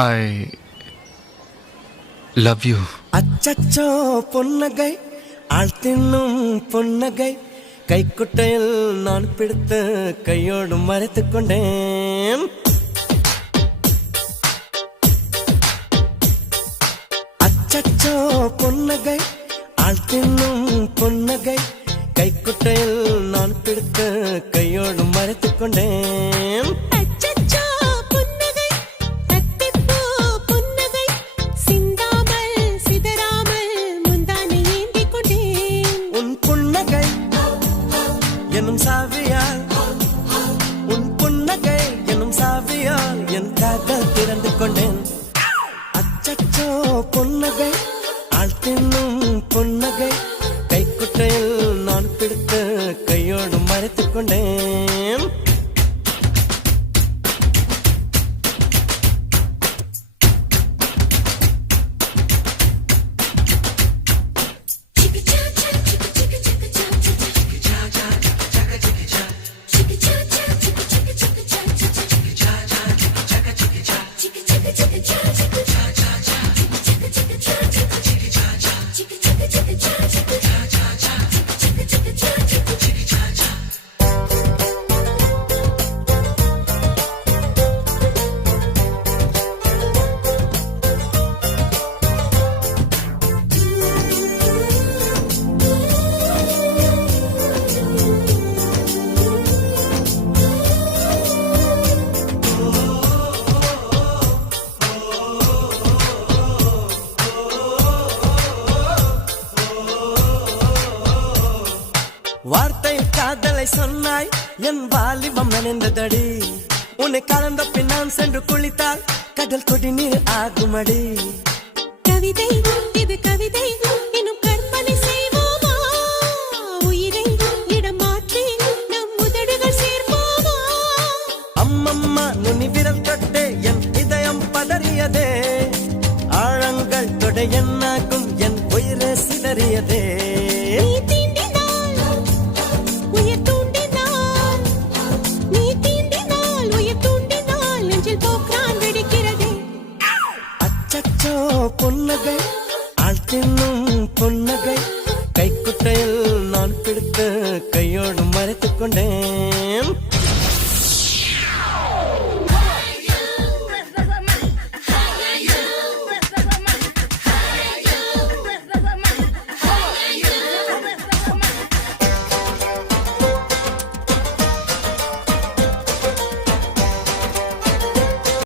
I love you. அச்சச்சோ பொன்னகை ஆள் தின்னும் பொன்னகை கைக்குட்டையில் நான் பிடித்து கையோடு மறைத்துக் கொண்டேன். அச்சச்சோ பொன்னகை ஆள் தின்னும் பொன்னகை கைக்குட்டையில் நான் பிடித்து கையோடு மறைத்துக் கொண்டேன். எனும் சாவியால் உன் புன்னகை எனும் சாவியால் என் காதல் திறந்து கொண்டேன். அச்சச்சோ பொன்னகை ஆள் தின்னும் பொன்னகை கைக்குட்டையில் நான் பிடித்து கையோடு மறைத்துக் கொண்டேன். வார்த்தை காதலை சொன்னாய் என் வாலிபம் நனைந்ததடி. உன்னை கலந்த பின் நான் சென்று குளித்தால் கடல் குடிநீர் ஆகுமடி. கவிதை இது கவிதை இன்னும் கற்பனை செய்வோமா? உயிரை இடம் மாற்றி நம் உதடுகள் சேர்ப்போமா? அம்மம்மா நுனி விரல் தொட்டே என் இதயம் பதறியதே. ஆழங்கள் தொட என்ன